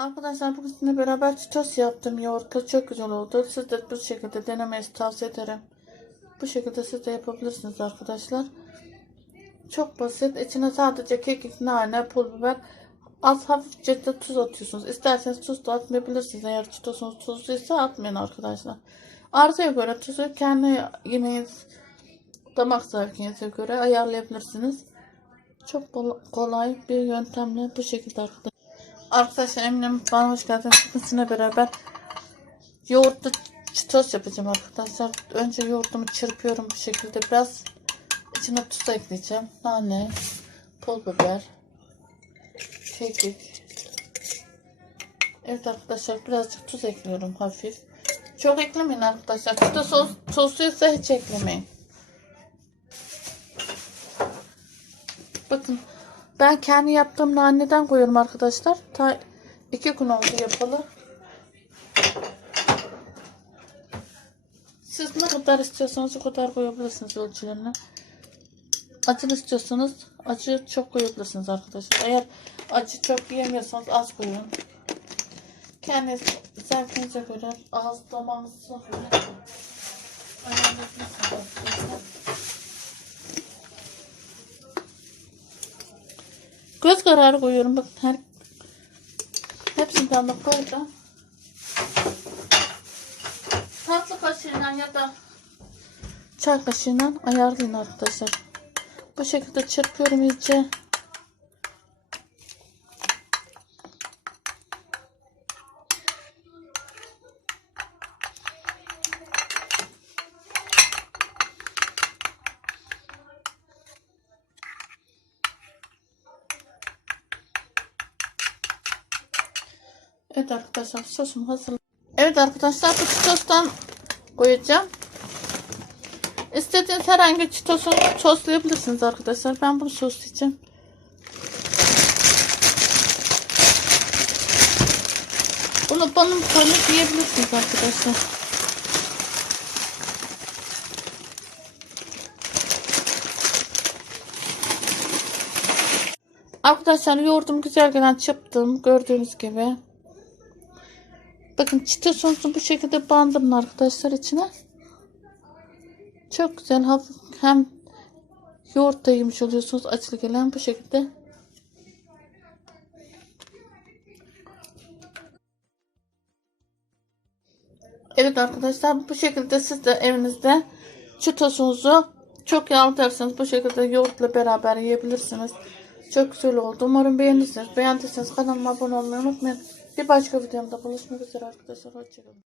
Arkadaşlar bugün sizinle beraber çitos yaptım. Yoğurtla çok güzel oldu. Siz de bu şekilde denemenizi tavsiye ederim. Bu şekilde siz de yapabilirsiniz arkadaşlar. Çok basit. İçine sadece kekik, nane, pul biber, az hafifçe de tuz atıyorsunuz. İsterseniz tuz da atmayabilirsiniz. Eğer çitosunuz tuzluysa atmayın arkadaşlar. Arzuya göre tuzu kendi yemeğiniz damak zevkinize göre ayarlayabilirsiniz. Çok kolay bir yöntemle bu şekilde arkadaşlar. Arkadaşlar eminim bana hoş. Bugün sizinle beraber yoğurtlu çitos yapacağım arkadaşlar. Önce yoğurdumu çırpıyorum bu şekilde biraz. içine tuz ekleyeceğim. Nane, pul biber, kekik. Evet arkadaşlar birazcık tuz ekliyorum hafif. Çok eklemeyin arkadaşlar. Çitos tuzluysa hiç eklemeyin. Bakın ben kendi yaptığım naneden koyuyorum arkadaşlar. Ta iki gün oldu yapalı. Siz ne kadar istiyorsanız o kadar koyabilirsiniz ölçülerini. Acılı istiyorsanız acı çok koyabilirsiniz arkadaşlar. Eğer acı çok yiyemiyorsanız az koyun. Kendi zevkinize göre ağız damağınıza göre ayarlayabilirsiniz arkadaşlar. Göz kararı koyuyorum. Bakın her hepsinden de koydum. Tatlı kaşığıyla ya da çay kaşığıyla ayarlayın arkadaşlar. Bu şekilde çırpıyorum iyice. Evet arkadaşlar sosum hazır. Evet arkadaşlar bu çitostan koyacağım. İstediğiniz herhangi çitosu soslayabilirsiniz arkadaşlar. Ben bunu soslayacağım. Bunu bana koyup yiyebilirsiniz arkadaşlar. Arkadaşlar yoğurdum güzel gelen çıktım gördüğünüz gibi. Bakın çita sosunu bu şekilde bandırın arkadaşlar içine. Çok güzel hafif hem yoğurt da yemiş oluyorsunuz acılı gelen bu şekilde. Evet arkadaşlar bu şekilde siz de evinizde çitosunuzu çok yağlı derseniz bu şekilde yoğurtla beraber yiyebilirsiniz. Çok güzel oldu. Umarım beğenirsiniz. Beğendiyseniz kanalıma abone olmayı unutmayın. Ти бачиш, як в дим, та колись ми визираєш, хтось сорочили.